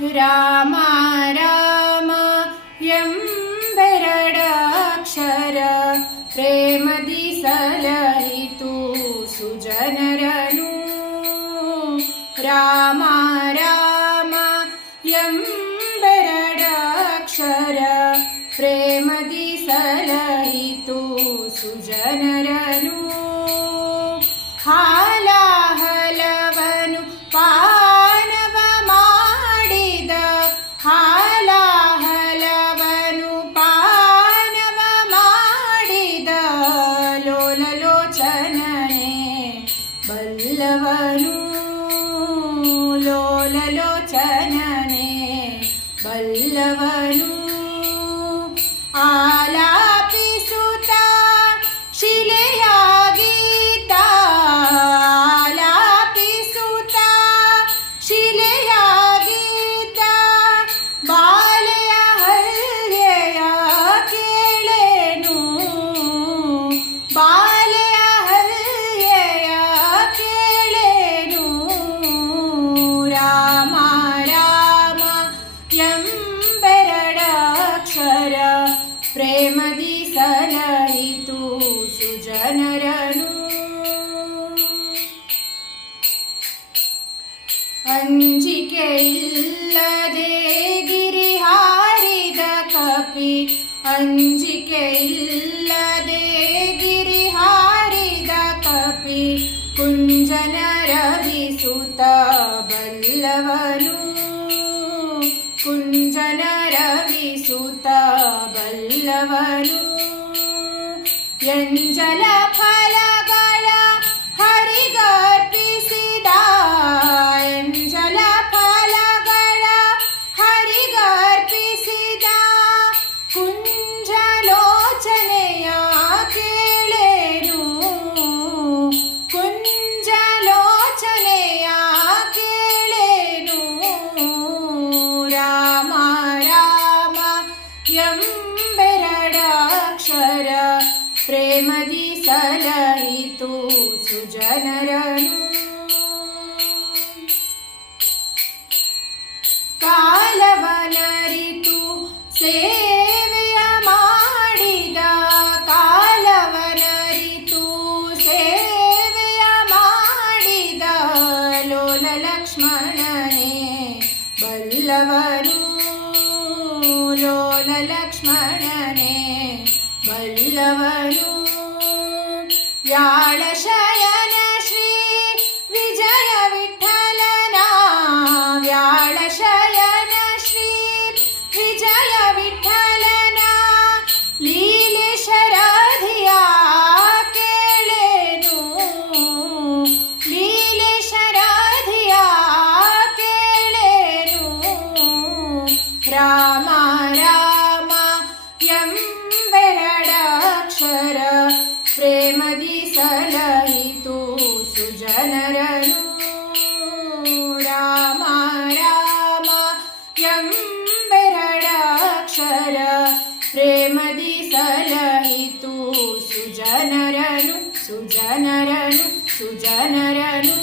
राम यं बरडाक्षर प्रेमदि सलयितु सुजनरनु। राम राम यं बरडाक्षर प्रेम दिसलयितु सुजननु ఎవరు లోలలోచననే వల్లవ ಸುಜನರನು ಅಂಜಿಕೆ ಇಲ್ಲದೆ ಗಿರಿ ಹಾರಿದ ಕಪಿ ಅಂಜಿಕೆ ಇಲ್ಲದೆ ಗಿರಿ ಹಾರಿದ ಕಪಿ ಕುಂಜನ ರವಿಸುತ ಬಲ್ಲವನು ಕುಂಜನ ರವಿಸುತ ಬಲ್ಲವನು ಎಂಜಲ ಫಲಗಳ ಪ್ರೇಮದಿ ಸಲಹಿತು ಸುಜನರನು. ಕಾಲವನರಿತು ಸೇವೆಯ ಮಾಡಿದ ಕಾಲವನರಿತು ಸೇವೆಯ ಮಾಡಿದ ಲೋಲ ಲಕ್ಷ್ಮಣನೇ ಬಲ್ಲವನು. ಲೋಲ ಲಕ್ಷ್ಮಣನೇ வல்லவனும் வியாழ ಎಂಬೆರಡಕ್ಷರ ಪ್ರೇಮದಿ ಸಲಹಿತು ಸುಜನರನು ಸುಜನರನು ಸುಜನರನು